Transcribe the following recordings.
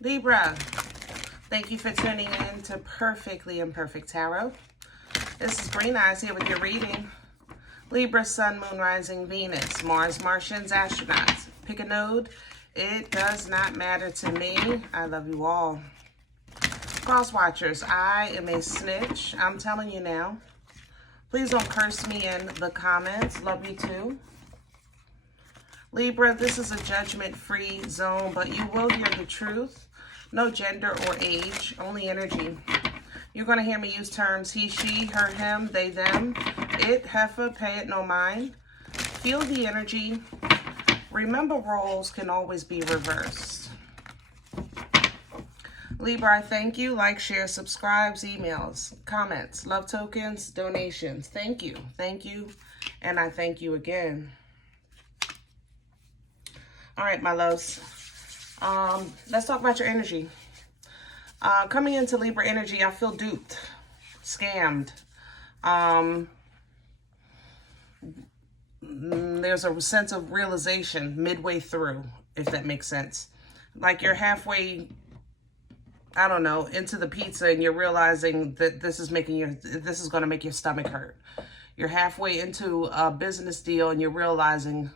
Libra, thank you for tuning in to Perfectly Imperfect Tarot. This is Green Eyes here with your reading. Libra, Sun, Moon, Rising, Venus, Mars, Martians, Astronauts. Pick a node. It does not matter to me. I love you all. Cross watchers, I am a snitch. I'm telling you now. Please don't curse me in the comments. Love you too. Libra, this is a judgment-free zone, but you will hear the truth. No gender or age, only energy. You're going to hear me use terms he, she, her, him, they, them, it, heifer, pay it, no mind. Feel the energy. Remember, roles can always be reversed. Libra, I thank you. Like, share, subscribes, emails, comments, love tokens, donations. Thank you. Thank you. And I thank you again. All right, my loves. Let's talk about your energy. Coming into Libra energy, I feel duped, scammed. There's a sense of realization midway through, if that makes sense. Like you're halfway, I don't know, into the pizza and you're realizing that this is going to make your stomach hurt. You're halfway into a business deal and you're realizing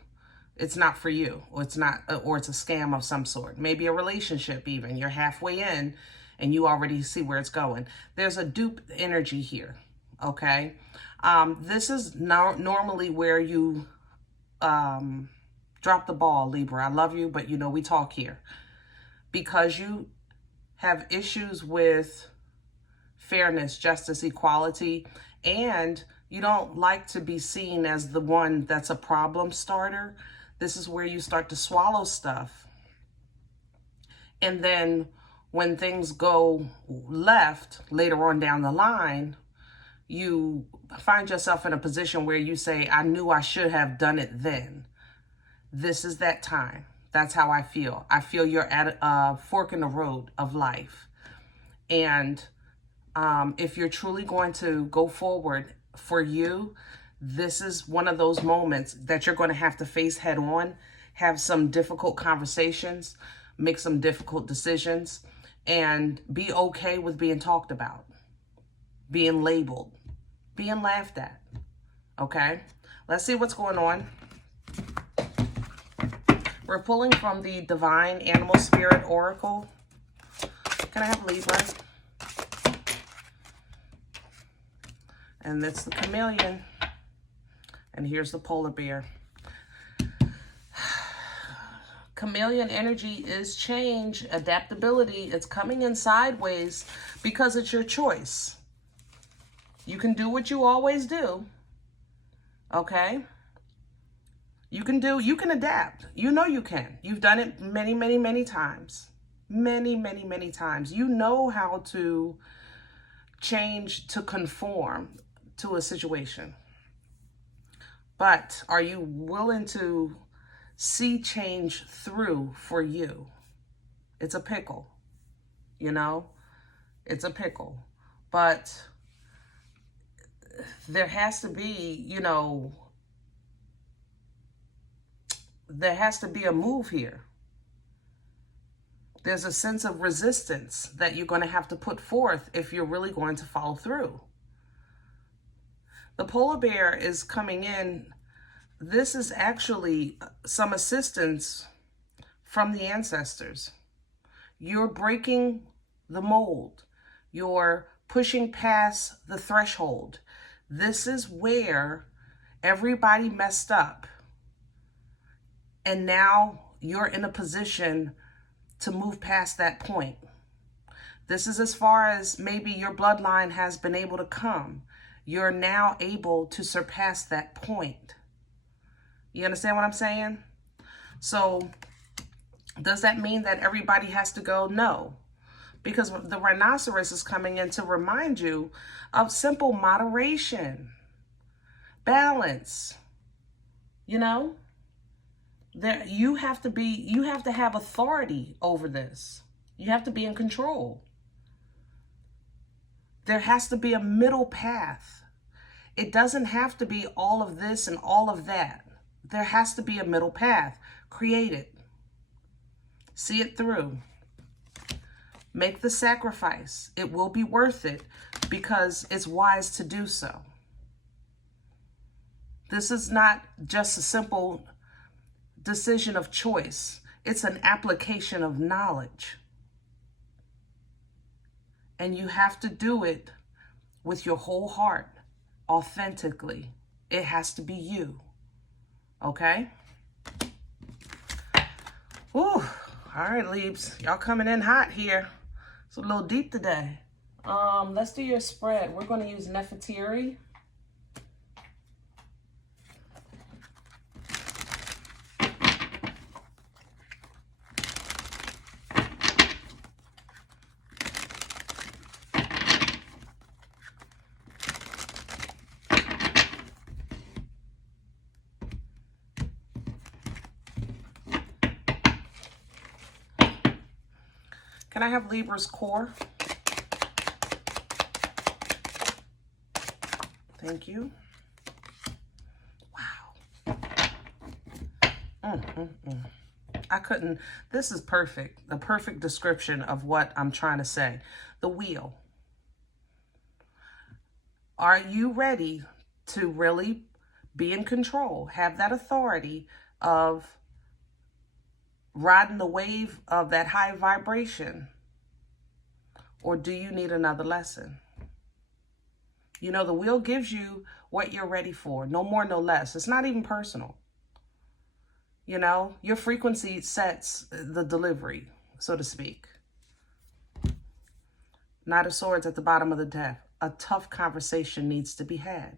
it's not for you, or it's a scam of some sort. Maybe a relationship even. You're halfway in and you already see where it's going. There's a dupe energy here, okay? This is normally where you drop the ball, Libra. I love you, but you know we talk here. Because you have issues with fairness, justice, equality, and you don't like to be seen as the one that's a problem starter. This is where you start to swallow stuff. And then when things go left later on down the line, you find yourself in a position where you say, I knew I should have done it then. This is that time. That's how I feel. I feel you're at a fork in the road of life. And if you're truly going to go forward for you, this is one of those moments that you're going to have to face head on, have some difficult conversations, make some difficult decisions, and be okay with being talked about, being labeled, being laughed at. Okay? Let's see what's going on. We're pulling from the Divine Animal Spirit Oracle. Can I have Libra? And that's the Chameleon. And here's the Polar Bear. Chameleon energy is change, adaptability. It's coming in sideways because it's your choice. You can do what you always do. Okay? You can adapt. You know you can. You've done it many, many, many times. Many, many, many times. You know how to change to conform to a situation. But are you willing to see change through for you? It's a pickle, you know? It's a pickle. But there has to be, you know, there has to be a move here. There's a sense of resistance that you're going to have to put forth if you're really going to follow through. The Polar Bear is coming in. This is actually some assistance from the ancestors. You're breaking the mold. You're pushing past the threshold. This is where everybody messed up. And now you're in a position to move past that point. This is as far as maybe your bloodline has been able to come. You're now able to surpass that point. You understand what I'm saying? So does that mean that everybody has to go? No. Because the rhinoceros is coming in to remind you of simple moderation, balance. You know? You have to have authority over this. You have to be in control. There has to be a middle path. It doesn't have to be all of this and all of that. There has to be a middle path. Create it. See it through. Make the sacrifice. It will be worth it because it's wise to do so. This is not just a simple decision of choice. It's an application of knowledge. And you have to do it with your whole heart, authentically. It has to be you. Okay? Whew. All right, Leaves. Y'all coming in hot here. It's a little deep today. Let's do your spread. We're going to use Nefertiti. Can I have Libra's core? Thank you. Wow. I couldn't, this is perfect. A perfect description of what I'm trying to say. The wheel. Are you ready to really be in control? Have that authority of riding the wave of that high vibration? Or do you need another lesson? You know, the wheel gives you what you're ready for. No more, no less. It's not even personal. You know, your frequency sets the delivery, so to speak. Knight of Swords at the bottom of the deck. A tough conversation needs to be had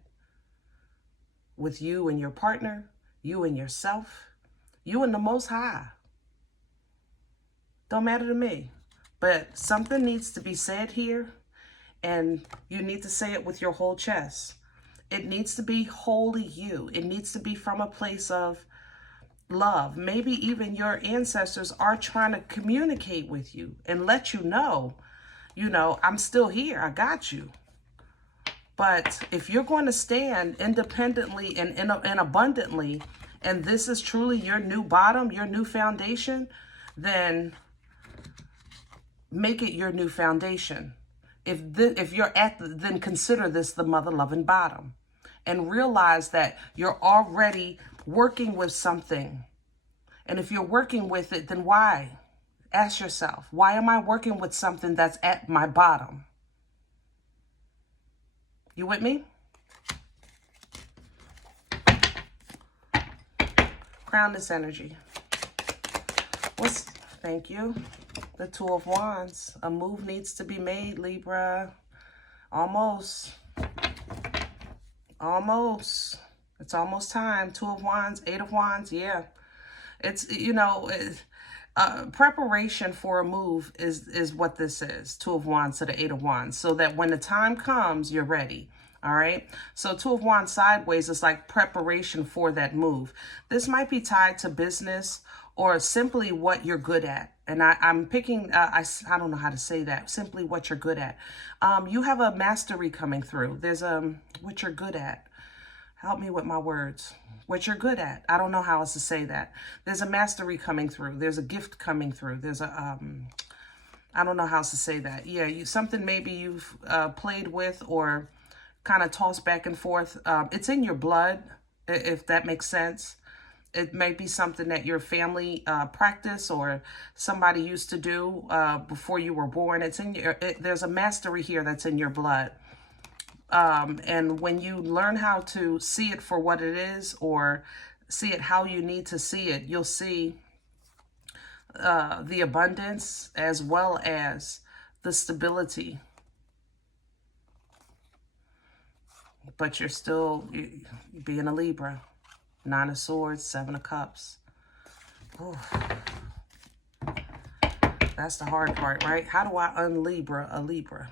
with you and your partner, you and yourself, you and the Most High. Don't matter to me, but something needs to be said here, and you need to say it with your whole chest. It needs to be wholly you. It needs to be from a place of love. Maybe even your ancestors are trying to communicate with you and let you know, I'm still here. I got you. But if you're going to stand independently and abundantly, and this is truly your new bottom, your new foundation, then make it your new foundation. If you're then consider this the mother-loving bottom, and realize that you're already working with something. And if you're working with it, then why? Ask yourself, why am I working with something that's at my bottom? You with me? Crown this energy. Thank you. The Two of Wands. A move needs to be made, Libra. Almost. Almost. It's almost time. Two of Wands, Eight of Wands. Yeah. It's, preparation for a move is what this is. Two of Wands to the Eight of Wands. So that when the time comes, you're ready. All right. So Two of Wands sideways is like preparation for that move. This might be tied to business or simply what you're good at. And I'm picking, I don't know how to say that. Simply what you're good at. You have a mastery coming through. There's what you're good at. Help me with my words. What you're good at. I don't know how else to say that. There's a mastery coming through. There's a gift coming through. There's a, I don't know how else to say that. Yeah, something maybe you've played with or kind of tossed back and forth. It's in your blood, if that makes sense. It may be something that your family practice or somebody used to do before you were born. It's in your. There's a mastery here that's in your blood. And when you learn how to see it for what it is or see it how you need to see it, you'll see the abundance as well as the stability. But you're still being a Libra. Nine of Swords, Seven of Cups. Ooh. That's the hard part, right? How do I un-Libra a Libra?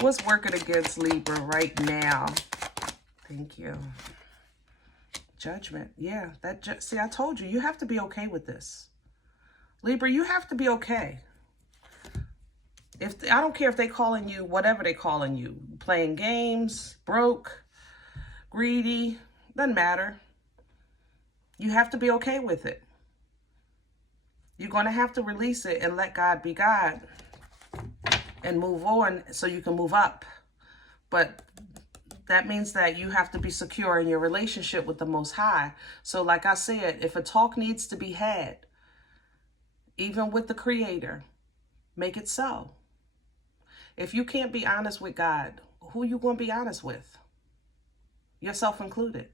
What's working against Libra right now? Thank you. Judgment. Yeah. See, I told you. You have to be okay with this. Libra, you have to be okay. I don't care if they calling you, whatever they calling you. Playing games, broke, greedy. Doesn't matter. You have to be okay with it. You're going to have to release it and let God be God and move on so you can move up. But that means that you have to be secure in your relationship with the Most High. So like I said, if a talk needs to be had, even with the Creator, make it so. If you can't be honest with God, who you going to be honest with? Yourself included.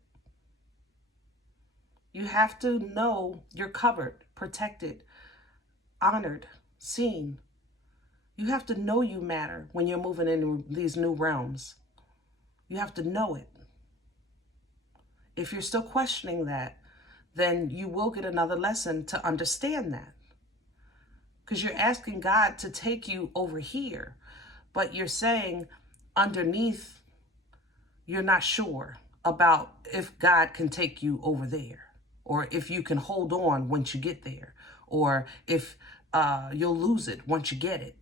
You have to know you're covered, protected, honored, seen. You have to know you matter when you're moving into these new realms. You have to know it. If you're still questioning that, then you will get another lesson to understand that. Because you're asking God to take you over here, but you're saying underneath, you're not sure about if God can take you over there, or if you can hold on once you get there, or if you'll lose it once you get it.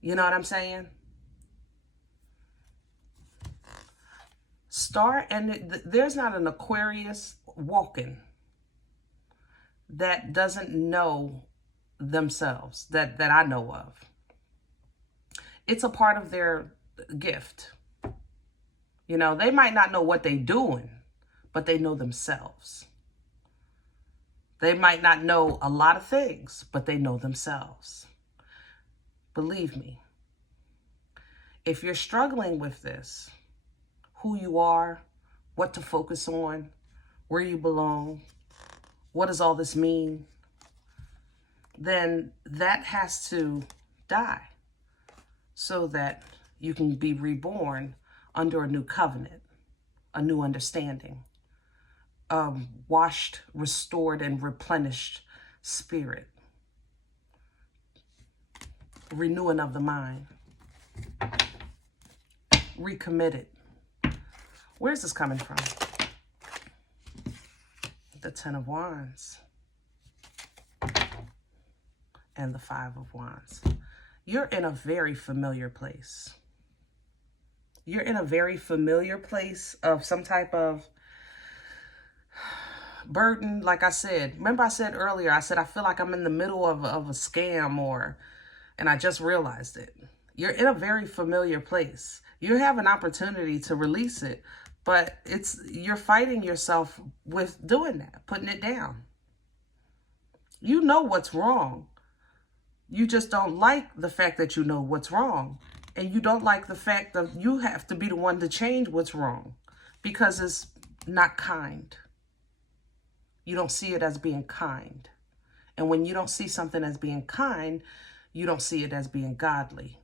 You know what I'm saying? There's not an Aquarius walking that doesn't know themselves, that I know of. It's a part of their gift. You know, they might not know what they're doing, but they know themselves. They might not know a lot of things, but they know themselves. Believe me, if you're struggling with this, who you are, what to focus on, where you belong, what does all this mean, then that has to die so that you can be reborn under a new covenant, a new understanding, washed, restored, and replenished spirit, renewing of the mind, recommitted. Where's this coming from? The Ten of Wands and the Five of Wands. You're in a very familiar place. You're in a very familiar place of some type of burden. Like I said, remember I said earlier, I said I feel like I'm in the middle of a scam, and I just realized it. You're in a very familiar place. You have an opportunity to release it, but you're fighting yourself with doing that, putting it down. You know what's wrong. You just don't like the fact that you know what's wrong. And you don't like the fact that you have to be the one to change what's wrong, because it's not kind. You don't see it as being kind. And when you don't see something as being kind, you don't see it as being godly.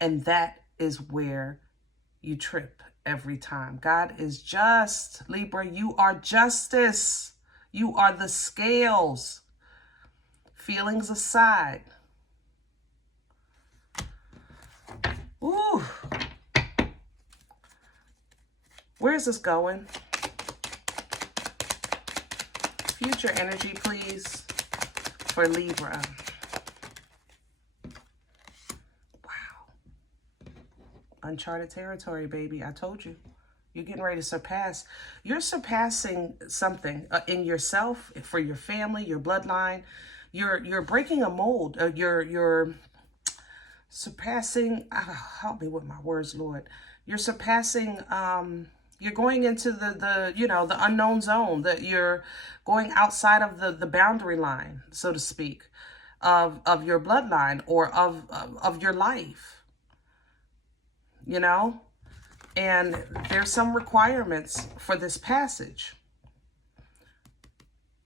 And that is where you trip every time. God is just. Libra, you are justice. You are the scales. Feelings aside. Ooh. Where is this going? Future energy, please, for Libra. Uncharted territory, baby. I told you. You're getting ready to surpass. You're surpassing something in yourself, for your family, your bloodline. You're breaking a mold. You're surpassing. Help me with my words, Lord. You're surpassing. You're going into the unknown zone. That you're going outside of the boundary line, so to speak, of your bloodline or of your life. You know, and there's some requirements for this passage.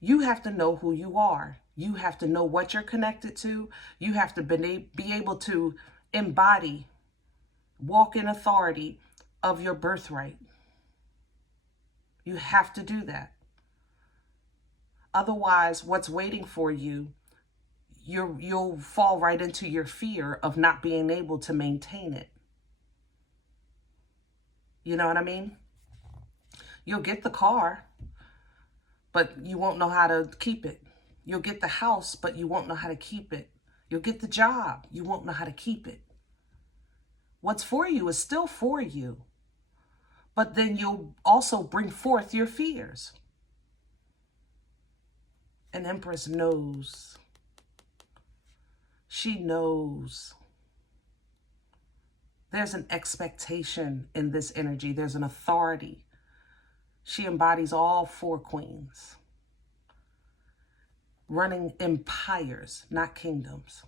You have to know who you are. You have to know what you're connected to. You have to be able to embody, walk in authority of your birthright. You have to do that. Otherwise, what's waiting for you, you'll fall right into your fear of not being able to maintain it. You know what I mean? You'll get the car, but you won't know how to keep it. You'll get the house, but you won't know how to keep it. You'll get the job. You won't know how to keep it. What's for you is still for you. But then you'll also bring forth your fears. An Empress knows She knows. There's an expectation in this energy. There's an authority. She embodies all 4 queens. Running empires, not kingdoms.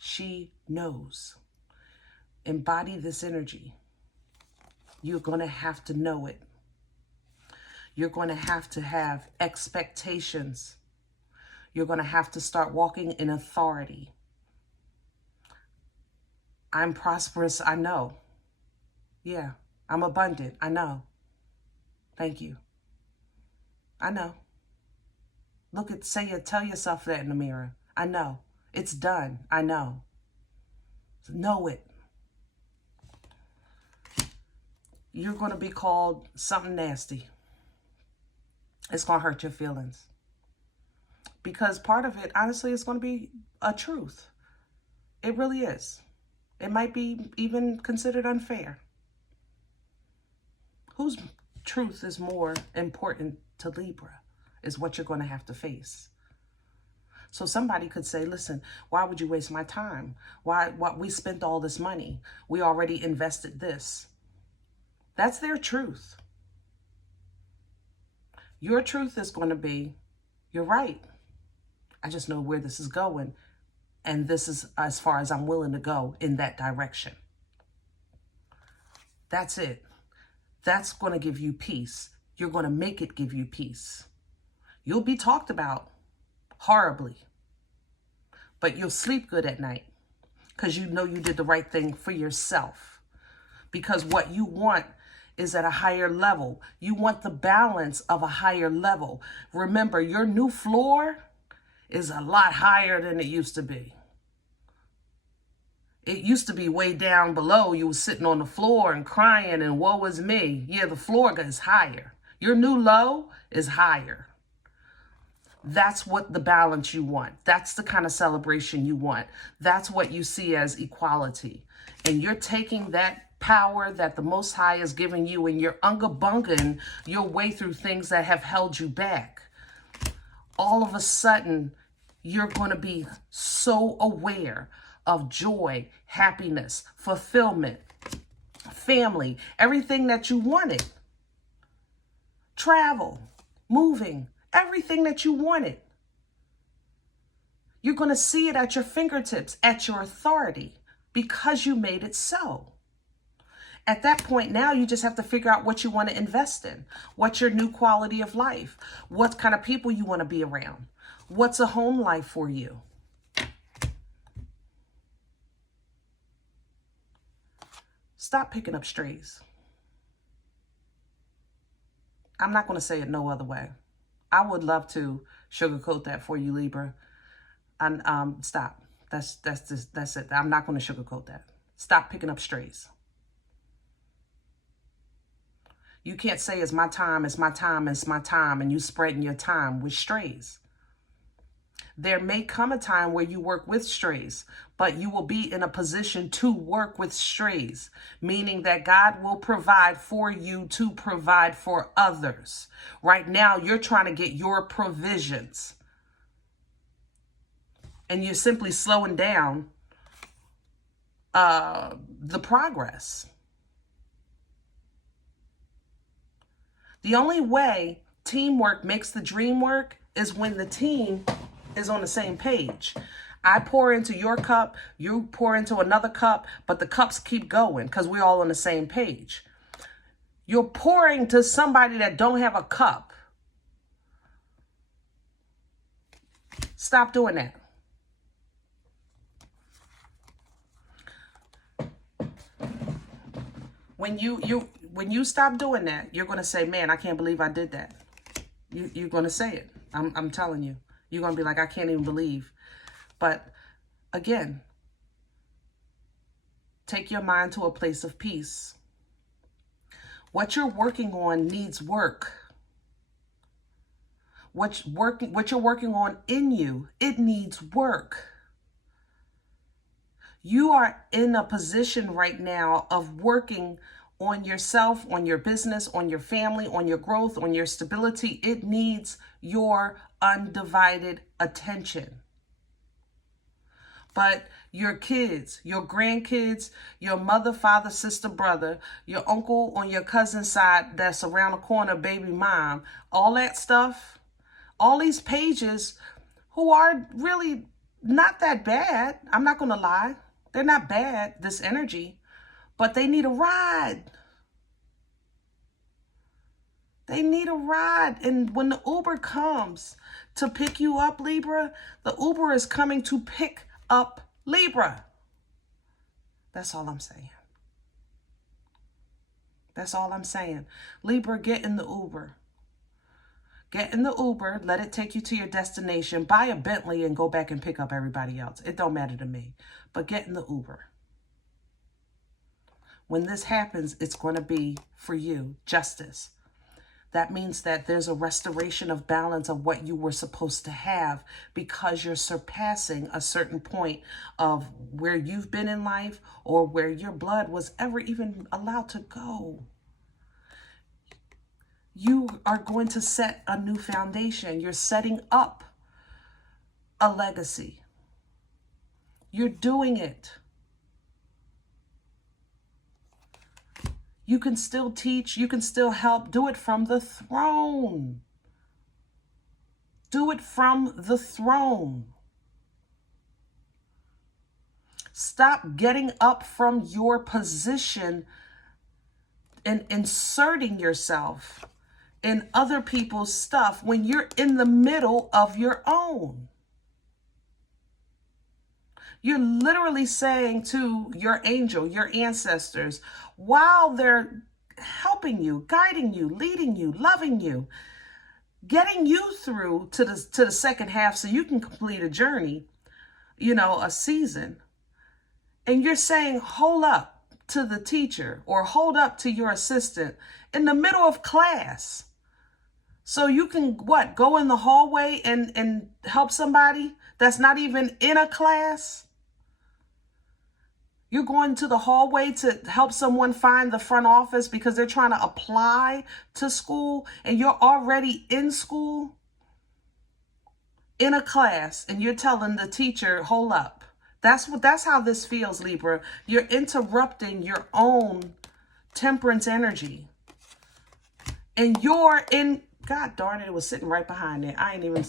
She knows. Embody this energy. You're going to have to know it. You're going to have expectations. You're going to have to start walking in authority. I'm prosperous, I know. Yeah, I'm abundant, I know. Thank you. I know. Look at, tell yourself that in the mirror. I know. It's done. I know. Know it. You're going to be called something nasty. It's going to hurt your feelings. Because part of it, honestly, is going to be a truth. It really is. It might be even considered unfair. Whose truth is more important to Libra is what you're going to have to face. So somebody could say, listen, why would you waste my time? Why we spent all this money? We already invested this. That's their truth. Your truth is going to be, you're right. I just know where this is going. And this is as far as I'm willing to go in that direction. That's it. That's going to give you peace. You're going to make it give you peace. You'll be talked about horribly, but you'll sleep good at night because you know you did the right thing for yourself. Because what you want is at a higher level. You want the balance of a higher level. Remember, your new floor is a lot higher than it used to be. It used to be way down below. You were sitting on the floor and crying and woe is me. Yeah, the floor is higher. Your new low is higher. That's what the balance you want. That's the kind of celebration you want. That's what you see as equality. And you're taking that power that the Most High is giving you and you're unga-bungaing your way through things that have held you back. All of a sudden, you're going to be so aware of joy, happiness, fulfillment, family, everything that you wanted. Travel, moving, everything that you wanted. You're going to see it at your fingertips, at your authority, because you made it so. At that point now, you just have to figure out what you want to invest in. What's your new quality of life? What kind of people you want to be around? What's a home life for you? Stop picking up strays. I'm not going to say it no other way. I would love to sugarcoat that for you, Libra. And stop. That's it. I'm not going to sugarcoat that. Stop picking up strays. You can't say it's my time, it's my time, it's my time, and you spreading your time with strays. There may come a time where you work with strays, but you will be in a position to work with strays, meaning that God will provide for you to provide for others. Right now, you're trying to get your provisions, and you're simply slowing down the progress. The only way teamwork makes the dream work is when the team is on the same page. I pour into your cup, you pour into another cup, but the cups keep going because we're all on the same page. You're pouring to somebody that don't have a cup. Stop doing that. When you stop doing that, you're going to say, man, I can't believe I did that. You're going to say it. I'm telling you. You're going to be like, I can't even believe. But again, take your mind to a place of peace. What you're working on needs work. What you're working on in you, it needs work. You are in a position right now of working on yourself, on your business, on your family, on your growth, on your stability. It needs your undivided attention. But your kids, your grandkids, your mother, father, sister, brother, your uncle on your cousin's side that's around the corner, baby mom, all that stuff, all these pages who are really not that bad. I'm not going to lie. They're not bad, this energy, but they need a ride. They need a ride. And when the Uber comes to pick you up, Libra, the Uber is coming to pick up Libra. That's all I'm saying. That's all I'm saying. Libra, get in the Uber. Get in the Uber, let it take you to your destination, buy a Bentley and go back and pick up everybody else. It don't matter to me. But get in the Uber. When this happens, it's going to be, for you, justice. That means that there's a restoration of balance of what you were supposed to have because you're surpassing a certain point of where you've been in life or where your blood was ever even allowed to go. You are going to set a new foundation. You're setting up a legacy. You're doing it. You can still teach. You can still help. Do it from the throne. Do it from the throne. Stop getting up from your position and inserting yourself in other people's stuff when you're in the middle of your own. You're literally saying to your angel, your ancestors, while they're helping you, guiding you, leading you, loving you, getting you through to the second half so you can complete a journey, a season. And you're saying, hold up to the teacher or hold up to your assistant in the middle of class. So you can, go in the hallway and help somebody that's not even in a class? You're going to the hallway to help someone find the front office because they're trying to apply to school and you're already in school, in a class, and you're telling the teacher, hold up. That's how this feels, Libra. You're interrupting your own temperance energy. And you're in, God darn it was sitting right behind it. I ain't even...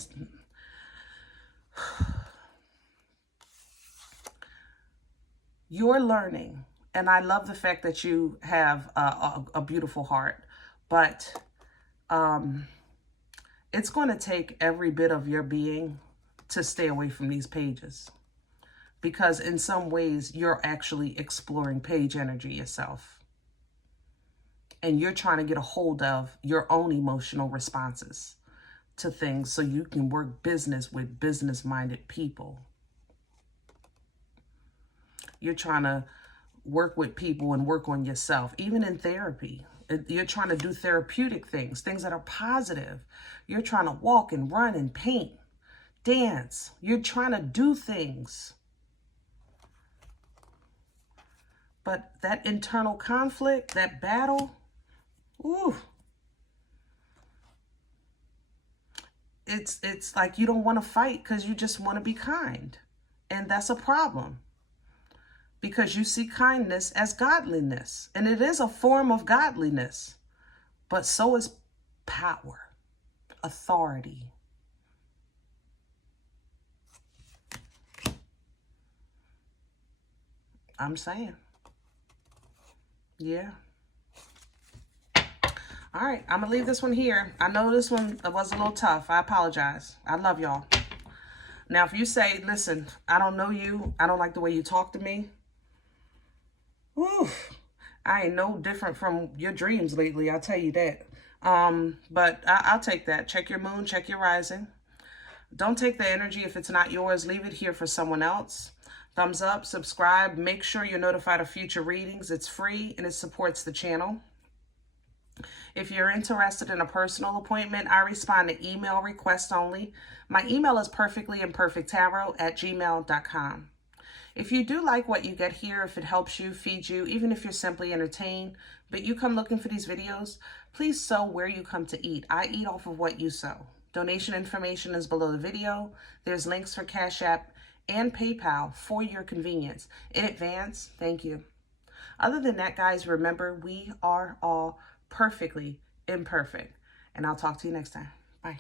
You're learning, and I love the fact that you have a beautiful heart, but it's going to take every bit of your being to stay away from these pages, because in some ways you're actually exploring page energy yourself, and you're trying to get a hold of your own emotional responses to things so you can work business with business-minded people. You're trying to work with people and work on yourself, even in therapy. You're trying to do therapeutic things that are positive. You're trying to walk and run and paint, dance. You're trying to do things. But that internal conflict, that battle, ooh. It's like you don't want to fight because you just want to be kind. And that's a problem. Because you see kindness as godliness. And it is a form of godliness. But so is power, authority. I'm saying. Yeah. All right, I'm going to leave this one here. I know this one was a little tough. I apologize. I love y'all. Now, if you say, listen, I don't know you. I don't like the way you talk to me. Whew, I ain't no different from your dreams lately, I'll tell you that. But I'll take that. Check your moon, check your rising. Don't take the energy if it's not yours. Leave it here for someone else. Thumbs up, subscribe. Make sure you're notified of future readings. It's free and it supports the channel. If you're interested in a personal appointment, I respond to email requests only. My email is perfectlyimperfecttarot@gmail.com. If you do like what you get here, if it helps you, feeds you, even if you're simply entertained, but you come looking for these videos, please sow where you come to eat. I eat off of what you sow. Donation information is below the video. There's links for CashApp and PayPal for your convenience. In advance, thank you. Other than that, guys, remember, we are all perfectly imperfect. And I'll talk to you next time. Bye.